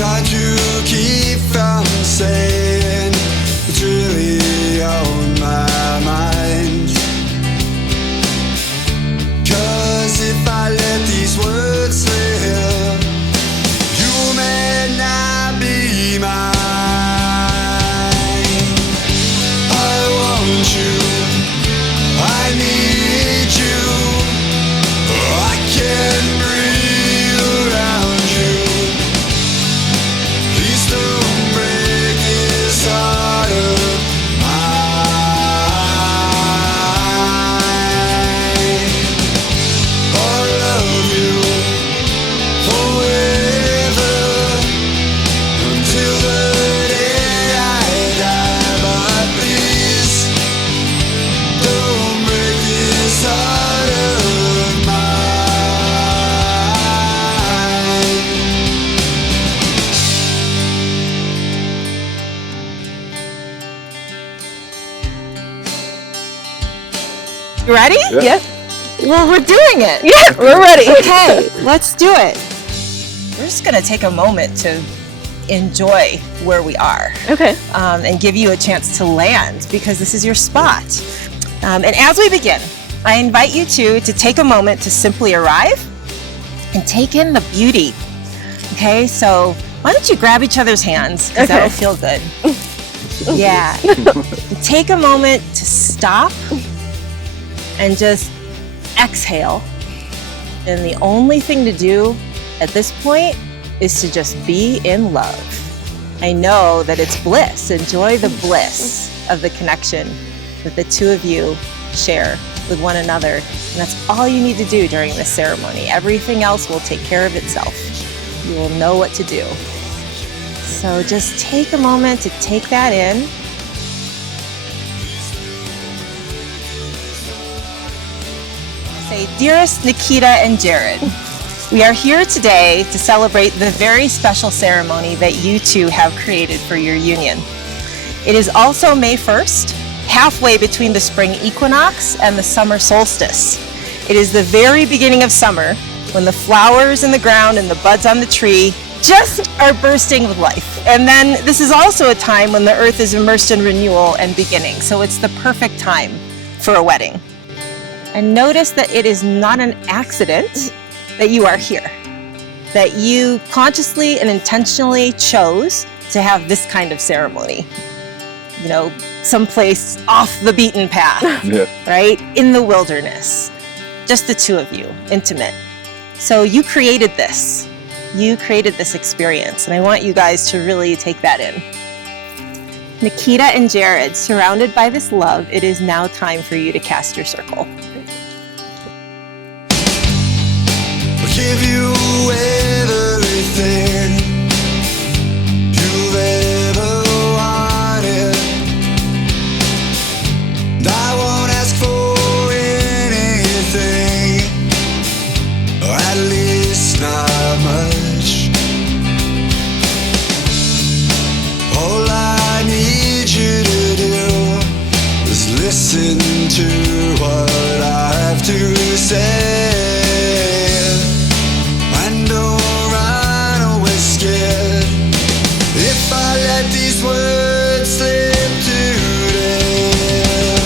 Try to keep from saying it's really on my mind. 'Cause if I let these words slip, you may not be mine. I want you, I need you, I can't breathe around you. Please don't break this heart of mine. I'll love you forever until the day I die. But please don't break this heart of mine. You ready? Yeah. Well, we're doing it. Yeah, we're ready. Okay, let's do it. We're just gonna take a moment to enjoy where we are Okay. and give you a chance to land because this is your spot. And as we begin, I invite you to take a moment to simply arrive and take in the beauty. Okay, so why don't you grab each other's hands because Okay. that'll feel good. Yeah. Take a moment to stop and just exhale. And the only thing to do at this point is to just be in love. I know that it's bliss. Enjoy the bliss of the connection that the two of you share with one another. And that's all you need to do during this ceremony. Everything else will take care of itself. You will know what to do. So just take a moment to take that in. Say, dearest Neekita and Jarod, we are here today to celebrate the very special ceremony that you two have created for your union. It is also May 1st, halfway between the spring equinox and the summer solstice. It is the very beginning of summer when the flowers in the ground and the buds on the tree just are bursting with life. And then this is also a time when the earth is immersed in renewal and beginning. So it's the perfect time for a wedding. And notice that it is not an accident that you are here, that you consciously and intentionally chose to have this kind of ceremony. You know, someplace off the beaten path, Yeah. right? In the wilderness, just the two of you, intimate. So you created this. You created this experience, and I want you guys to really take that in. Neekita and Jarod, surrounded by this love, it is now time for you to cast your circle. I'll give you everything you've ever wanted. And I won't ask for anything, or at least not much. All I need you to do is listen to what I have to say. And don't run away scared. If I let these words slip today,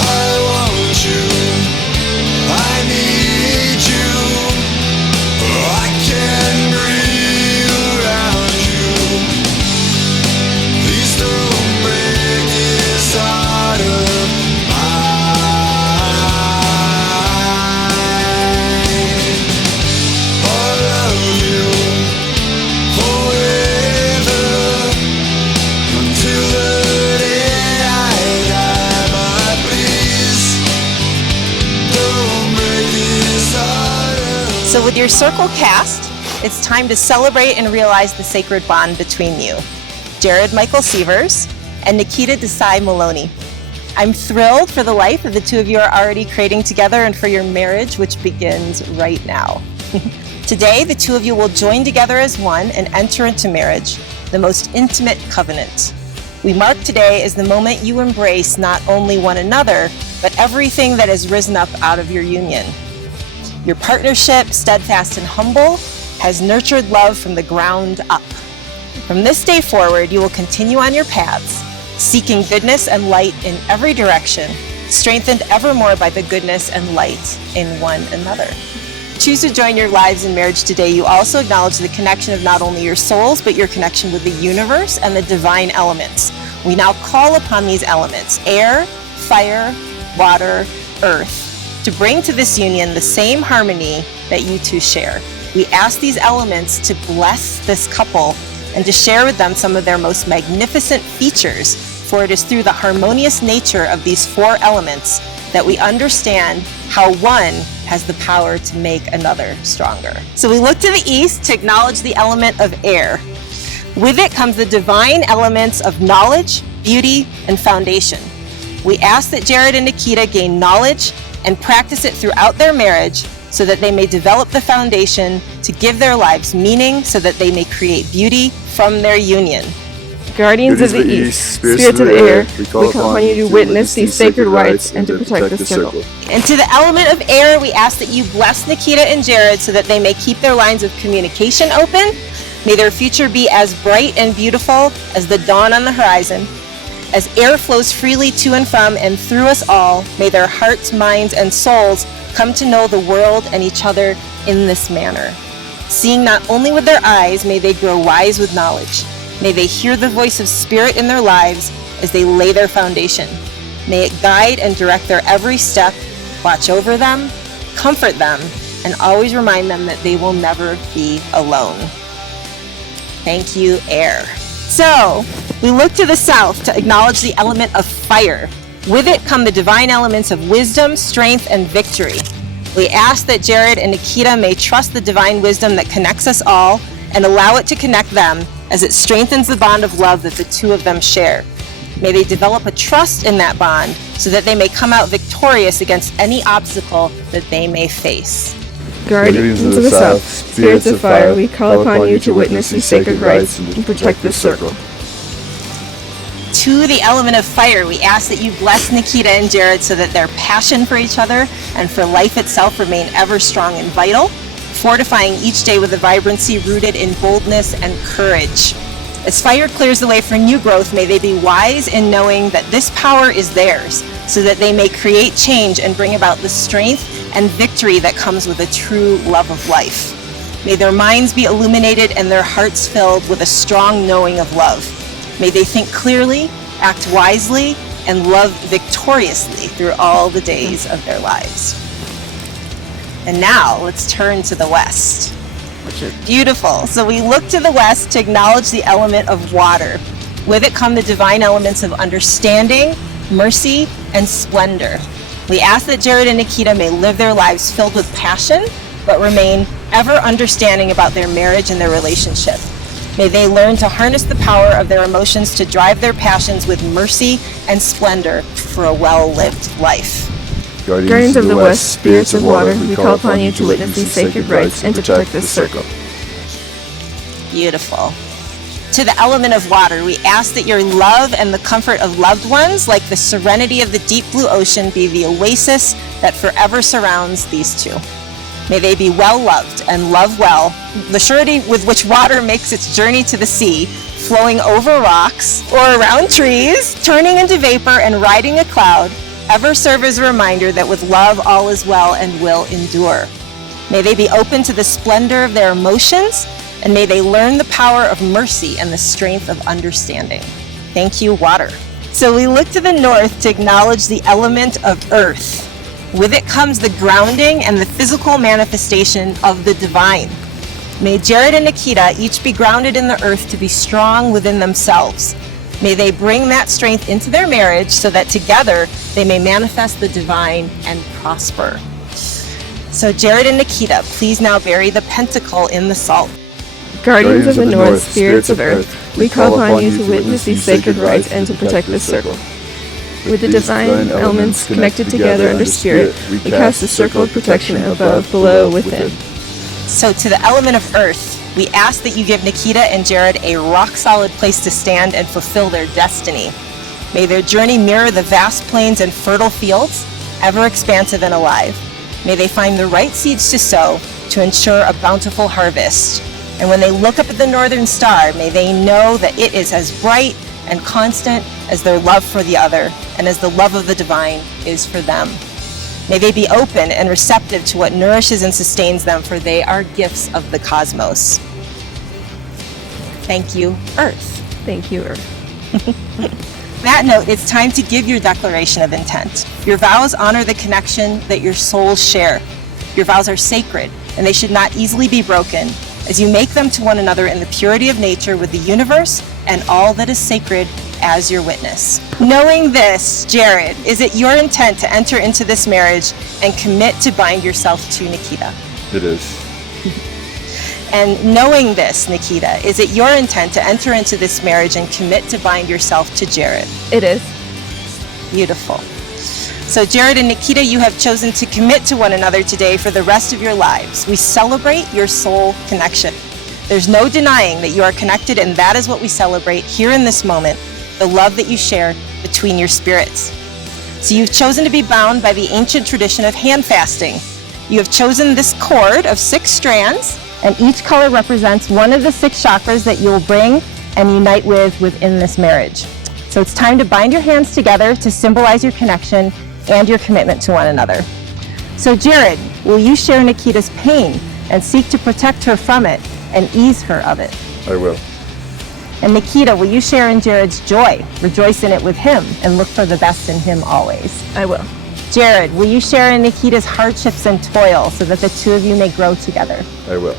I want you, I need you, I can't breathe around you. Please don't break this heart of mine. I'll love you forever until the day I die. But please don't break this heart of So with your circle cast, it's time to celebrate and realize the sacred bond between you. Jarod Michael Sievers and Neekita Desai Maloney. I'm thrilled for the life that the two of you are already creating together and for your marriage, which begins right now. Today, the two of you will join together as one and enter into marriage, the most intimate covenant. We mark today as the moment you embrace not only one another, but everything that has risen up out of your union. Your partnership, steadfast and humble, has nurtured love from the ground up. From this day forward, you will continue on your paths, seeking goodness and light in every direction, strengthened evermore by the goodness and light in one another. Choose to join your lives in marriage today. You also acknowledge the connection of not only your souls, but your connection with the universe and the divine elements. We now call upon these elements, air, fire, water, earth, to bring to this union the same harmony that you two share. We ask these elements to bless this couple and to share with them some of their most magnificent features, for it is through the harmonious nature of these four elements that we understand how one has the power to make another stronger. So we look to the east to acknowledge the element of air. With it comes the divine elements of knowledge, beauty, and foundation. We ask that Jarod and Neekita gain knowledge and practice it throughout their marriage so that they may develop the foundation to give their lives meaning so that they may create beauty from their union. Guardians of the East, spirits of the air, we call upon you to witness these sacred rites and to protect the circle. And to the element of air, we ask that you bless Neekita and Jarod so that they may keep their lines of communication open. May their future be as bright and beautiful as the dawn on the horizon. As air flows freely to and from and through us all, may their hearts, minds, and souls come to know the world and each other in this manner. Seeing not only with their eyes, may they grow wise with knowledge. May they hear the voice of spirit in their lives as they lay their foundation. May it guide and direct their every step, watch over them, comfort them, and always remind them that they will never be alone. Thank you, air. So, we look to the south to acknowledge the element of fire. With it come the divine elements of wisdom, strength, and victory. We ask that Jarod and Neekita may trust the divine wisdom that connects us all and allow it to connect them as it strengthens the bond of love that the two of them share. May they develop a trust in that bond so that they may come out victorious against any obstacle that they may face. Guardians of the South, spirits of fire, we call upon you to witness these sacred rites and protect this circle. To the element of fire, we ask that you bless Neekita and Jarod so that their passion for each other and for life itself remain ever strong and vital, fortifying each day with a vibrancy rooted in boldness and courage. As fire clears the way for new growth, may they be wise in knowing that this power is theirs, so that they may create change and bring about the strength and victory that comes with a true love of life. May their minds be illuminated and their hearts filled with a strong knowing of love. May they think clearly, act wisely, and love victoriously through all the days of their lives. And now let's turn to the west. Beautiful. So we look to the west to acknowledge the element of water. With it come the divine elements of understanding, mercy, and splendor. We ask that Jarod and Neekita may live their lives filled with passion, but remain ever understanding about their marriage and their relationship. May they learn to harness the power of their emotions to drive their passions with mercy and splendor for a well-lived life. Guardians of the West, spirits of water, we call upon you to witness these sacred rites and to protect this circle. Beautiful. To the element of water, we ask that your love and the comfort of loved ones, like the serenity of the deep blue ocean, be the oasis that forever surrounds these two. May they be well loved and love well, the surety with which water makes its journey to the sea, flowing over rocks or around trees, turning into vapor and riding a cloud, ever serve as a reminder that with love all is well and will endure. May they be open to the splendor of their emotions, and may they learn the power of mercy and the strength of understanding. Thank you, water. So we look to the north to acknowledge the element of earth. With it comes the grounding and the physical manifestation of the divine. May Jarod and Neekita each be grounded in the earth to be strong within themselves. May they bring that strength into their marriage so that together they may manifest the divine and prosper. So Jarod and Neekita, please now bury the pentacle in the salt. Guardians of the North, spirits of earth, we call upon you to witness these sacred rites and to protect this circle. With the divine elements connected together under spirit, we cast a circle of protection above, below, within. So to the element of earth, we ask that you give Neekita and Jarod a rock-solid place to stand and fulfill their destiny. May their journey mirror the vast plains and fertile fields, ever expansive and alive. May they find the right seeds to sow to ensure a bountiful harvest. And when they look up at the northern star, may they know that it is as bright and constant as their love for the other and as the love of the divine is for them. May they be open and receptive to what nourishes and sustains them, for they are gifts of the cosmos. Thank you, Earth. Thank you, Earth. On that note, it's time to give your declaration of intent. Your vows honor the connection that your souls share. Your vows are sacred, and they should not easily be broken, as you make them to one another in the purity of nature with the universe and all that is sacred as your witness. Knowing this, Jarod, is it your intent to enter into this marriage and commit to bind yourself to Neekita? It is. And knowing this, Neekita, is it your intent to enter into this marriage and commit to bind yourself to Jarod? It is. Beautiful. So Jarod and Neekita, you have chosen to commit to one another today for the rest of your lives. We celebrate your soul connection. There's no denying that you are connected, and that is what we celebrate here in this moment, the love that you share between your spirits. So you've chosen to be bound by the ancient tradition of hand fasting. You have chosen this cord of 6 strands, and each color represents one of the 6 chakras that you will bring and unite with within this marriage. So it's time to bind your hands together to symbolize your connection and your commitment to one another. So Jarod, will you share Neekita's pain and seek to protect her from it and ease her of it? I will. And Neekita, will you share in Jarod's joy, rejoice in it with him, and look for the best in him always? I will. Jarod, will you share in Neekita's hardships and toil so that the two of you may grow together? I will.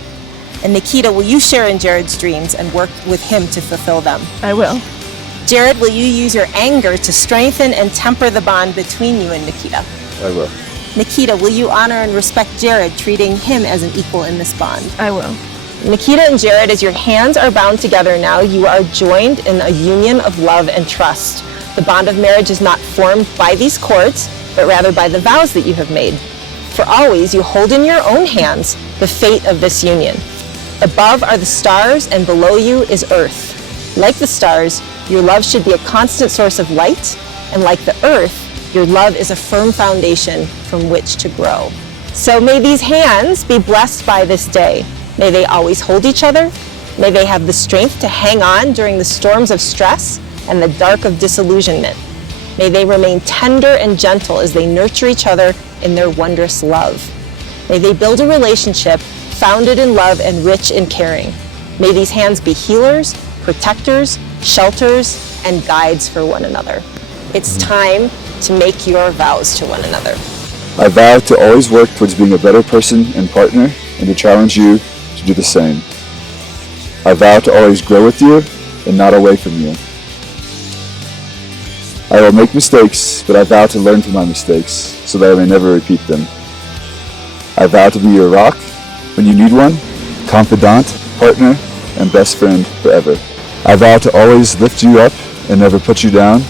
And Neekita, will you share in Jarod's dreams and work with him to fulfill them? I will. Jarod, will you use your anger to strengthen and temper the bond between you and Neekita? I will. Neekita, will you honor and respect Jarod, treating him as an equal in this bond? I will. Neekita and Jarod, as your hands are bound together now, you are joined in a union of love and trust. The bond of marriage is not formed by these cords, but rather by the vows that you have made. For always you hold in your own hands the fate of this union. Above are the stars, and below you is earth. Like the stars, your love should be a constant source of light, and like the earth, your love is a firm foundation from which to grow. So may these hands be blessed by this day. May they always hold each other. May they have the strength to hang on during the storms of stress and the dark of disillusionment. May they remain tender and gentle as they nurture each other in their wondrous love. May they build a relationship founded in love and rich in caring. May these hands be healers, protectors, shelters, and guides for one another. It's time to make your vows to one another. I vow to always work towards being a better person and partner, and to challenge you to do the same. I vow to always grow with you and not away from you. I will make mistakes, but I vow to learn from my mistakes so that I may never repeat them. I vow to be your rock when you need one, confidant, partner, and best friend forever. I vow to always lift you up and never put you down,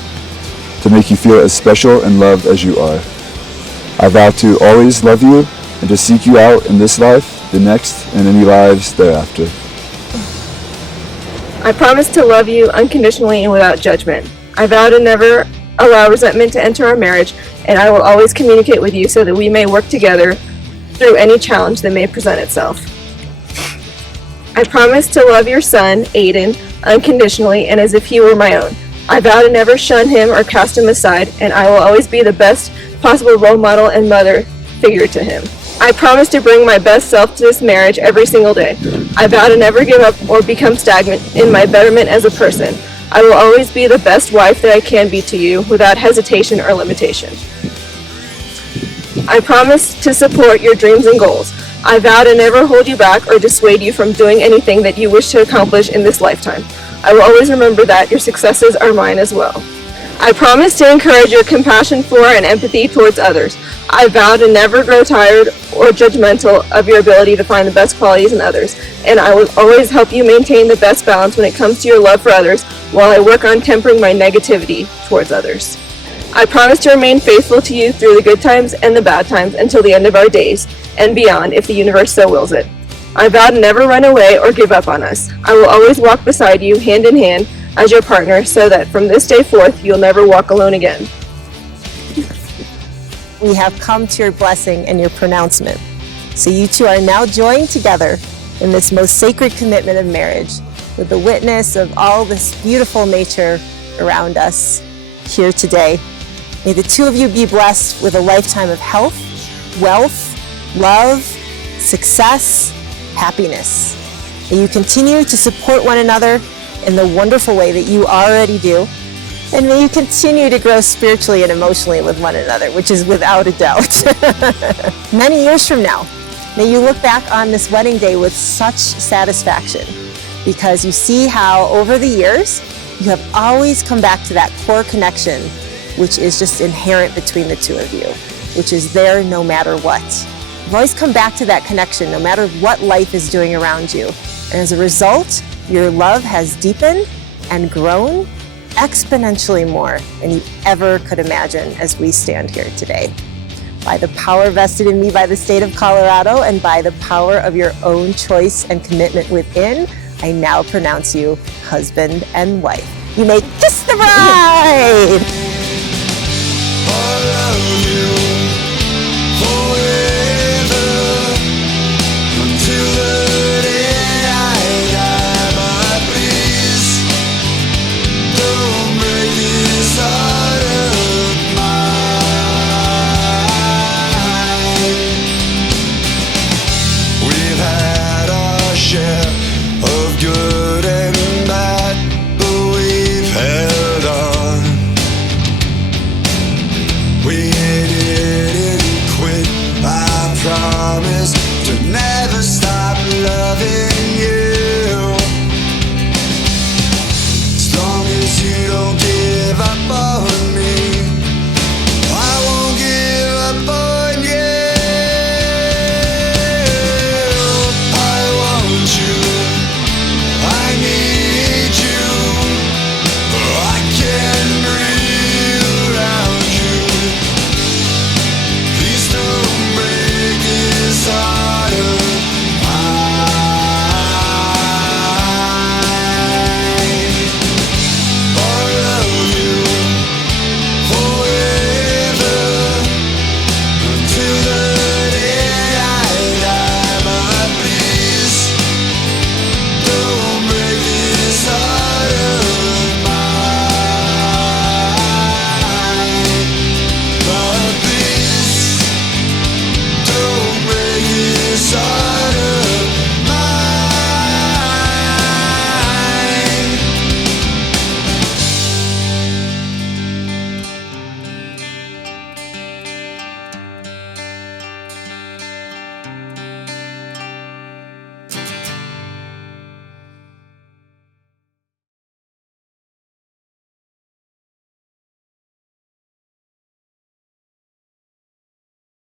to make you feel as special and loved as you are. I vow to always love you and to seek you out in this life, the next, and any lives thereafter. I promise to love you unconditionally and without judgment. I vow to never allow resentment to enter our marriage, and I will always communicate with you so that we may work together through any challenge that may present itself. I promise to love your son, Aiden, unconditionally and as if he were my own. I vow to never shun him or cast him aside, and I will always be the best possible role model and mother figure to him. I promise to bring my best self to this marriage every single day. I vow to never give up or become stagnant in my betterment as a person. I will always be the best wife that I can be to you without hesitation or limitation. I promise to support your dreams and goals. I vow to never hold you back or dissuade you from doing anything that you wish to accomplish in this lifetime. I will always remember that your successes are mine as well. I promise to encourage your compassion for and empathy towards others. I vow to never grow tired or judgmental of your ability to find the best qualities in others, and I will always help you maintain the best balance when it comes to your love for others while I work on tempering my negativity towards others. I promise to remain faithful to you through the good times and the bad times until the end of our days and beyond if the universe so wills it. I vow to never run away or give up on us. I will always walk beside you hand in hand as your partner so that from this day forth you'll never walk alone again. We have come to your blessing and your pronouncement. So you two are now joined together in this most sacred commitment of marriage, with the witness of all this beautiful nature around us here today. May the two of you be blessed with a lifetime of health, wealth, love, success, happiness. May you continue to support one another in the wonderful way that you already do. And may you continue to grow spiritually and emotionally with one another, which is without a doubt. Many years from now, may you look back on this wedding day with such satisfaction, because you see how over the years, you have always come back to that core connection, which is just inherent between the two of you, which is there no matter what. You've always come back to that connection, no matter what life is doing around you. And as a result, your love has deepened and grown exponentially more than you ever could imagine as we stand here today. By the power vested in me by the state of Colorado and by the power of your own choice and commitment within, I now pronounce you husband and wife. You may kiss the bride! I love you forever until the day I die. But please don't break this heart of mine. We've had our share of good and bad, but we've held on. We didn't quit, I promise to never stop loving.